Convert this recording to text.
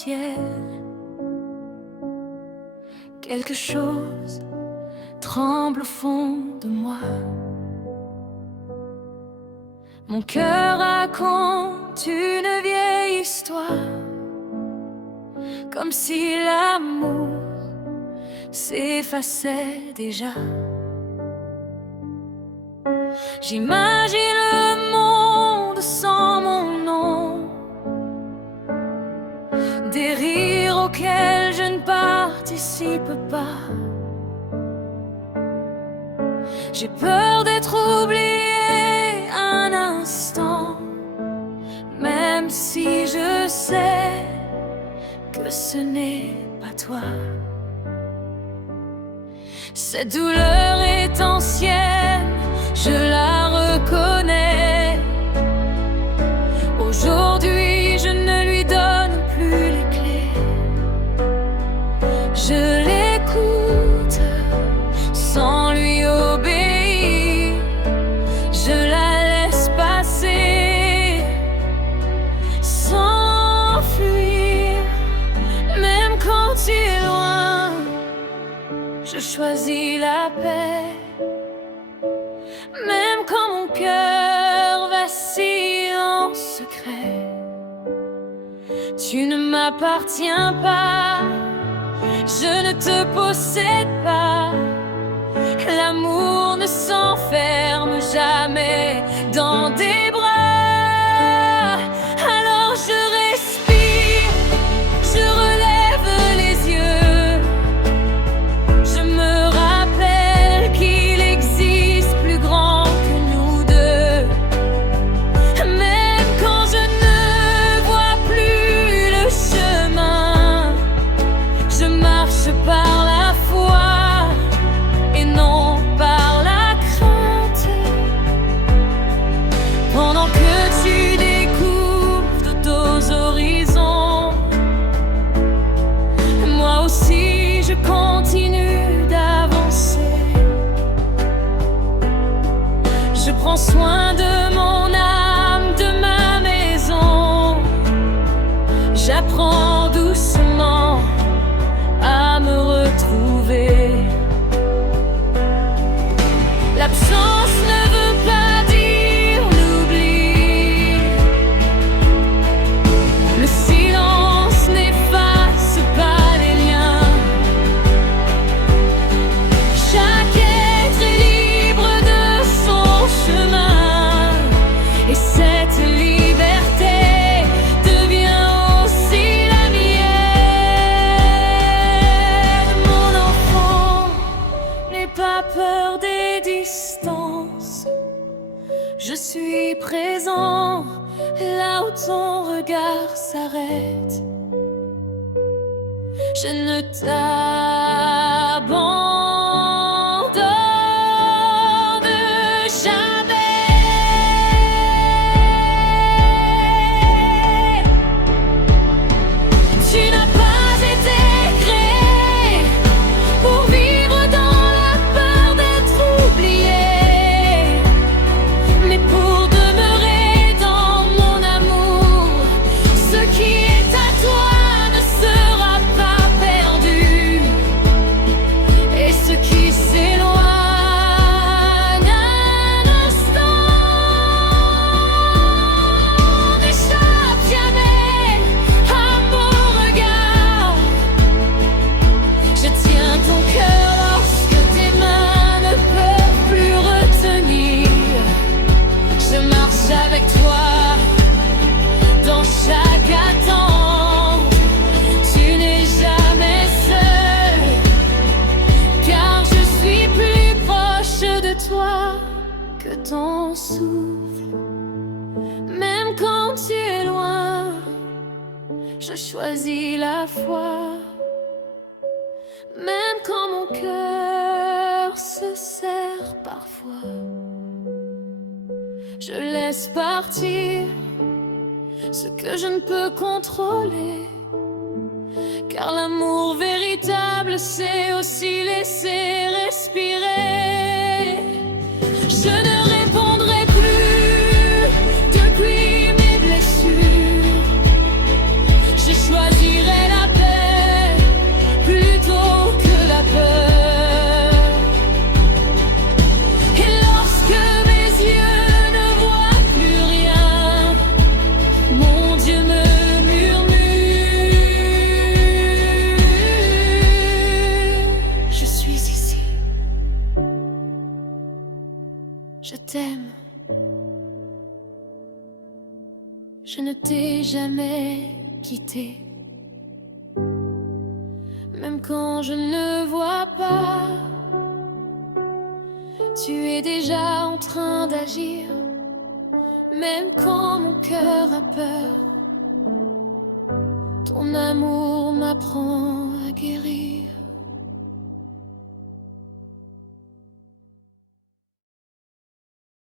ciel. Quelque chose tremble au fond de moi. Mon cœur raconte une vieille histoire, comme si l'amour s'effaçait déjà. J'imagine le monde sans mon nom, des rires auxquels je ne participe pas. J'ai peur d'être oublié un instant, même si je sais que ce n'est pas toi. Cette douleur est ancienne, je la reconnais. Aujourd'hui, je ne lui donne plus les clés. Je l'écoute sans lui obéir. Je la laisse passer sans fuir. Même quand tu es loin, je choisis la paix. Même quand mon cœur vacille en secret, tu ne m'appartiens pas, je ne te possède pas. L'amour ne s'enferme jamais dans des bras. Alors je respire, je relève les yeux. Je me rappelle qu'il existe plus grand que nous deux. Même quand je ne vois plus le chemin, je marche par la foi et non par la crainte. Pendant que tu découvres d'autres horizons, moi aussi je continue d'avancer. Je prends soin de mon âme, de ma maison. J'apprends doucement à me retrouver. L'absence ne veut pas dire l'oubli. Le silence n'efface pas les liens. Chaque être est libre de son chemin, et cette liberté devient aussi la mienne. Mon enfant, n'aie pas peur des distances. Je suis présent là où ton regard s'arrête. Je ne t'abandonne jamais. Tu n'as pas été créé pour vivre dans la peur d'être oublié, mais pour demeurer dans mon amour. Ce qui est à toi ne sera pas perdu, et ce qui s'éloigne un instant n'échappe jamais à mon regard. Je tiens ton cœur lorsque tes mains ne peuvent plus retenir. Je marche avec toi dans chaque attente. Tu n'es jamais seul, car je suis plus proche de toi que ton souffle. Même quand tu es loin, je choisis la foi. Même quand mon cœur se serre parfois, je laisse partir ce que je ne peux contrôler. Car l'amour véritable, c'est aussi laisser respirer. Je ne répondrai plus depuis mes blessures. Je choisirai je ne t'ai jamais quitté. Même quand je ne vois pas, tu es déjà en train d'agir. Même quand mon cœur a peur, ton amour m'apprend à guérir.